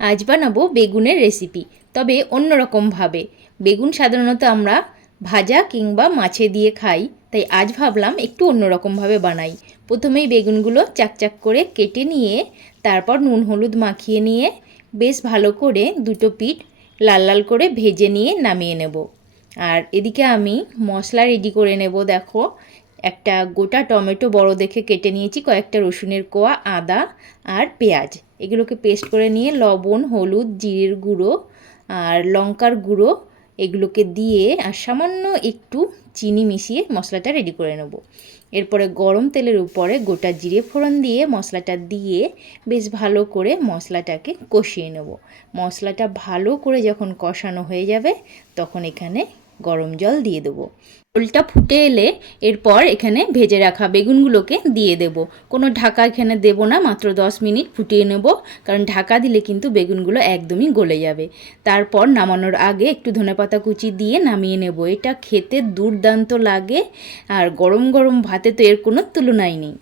আজ বানাবো বেগুনের রেসিপি, তবে অন্যরকমভাবে। বেগুন সাধারণত আমরা ভাজা কিংবা মাছে দিয়ে খাই, তাই আজ ভাবলাম একটু অন্যরকমভাবে বানাই। প্রথমেই বেগুনগুলো চাকচাক করে কেটে নিয়ে তারপর নুন হলুদ মাখিয়ে নিয়ে বেশ ভালো করে দুটো পিঠ লাল লাল করে ভেজে নিয়ে নামিয়ে নেব। আর এদিকে আমি মশলা রেডি করে নেব। দেখো, একটা গোটা টমেটো বড় দেখে কেটে নিয়েছি, কয়েকটা রসুনের কোয়া, আদা আর পেঁয়াজ, এগুলোকে পেস্ট করে নিয়ে লবণ, হলুদ, জিরের গুঁড়ো আর লঙ্কার গুঁড়ো এগুলোকে দিয়ে আর সামান্য একটু চিনি মিশিয়ে মশলাটা রেডি করে নেব। এরপরে গরম তেলের উপরে গোটা জিরে ফোড়ন দিয়ে মশলাটা দিয়ে বেশ ভালো করে মশলাটাকে কষিয়ে নেব। মশলাটা ভালো করে যখন কষানো হয়ে যাবে তখন এখানে গরম জল দিয়ে দেবো। ঝোলটা ফুটে এলে এরপর এখানে ভেজে রাখা বেগুনগুলোকে দিয়ে দেব। কোনো ঢাকা এখানে দেব না, মাত্র 10 মিনিট ফুটিয়ে নেব, কারণ ঢাকা দিলে কিন্তু বেগুনগুলো একদমই গলে যাবে। তারপর নামানোর আগে একটু ধনেপাতা কুচি দিয়ে নামিয়ে নেব। এটা খেতে দুর্দান্ত লাগে, আর গরম গরম ভাতে তো এর কোনো তুলনাই নেই।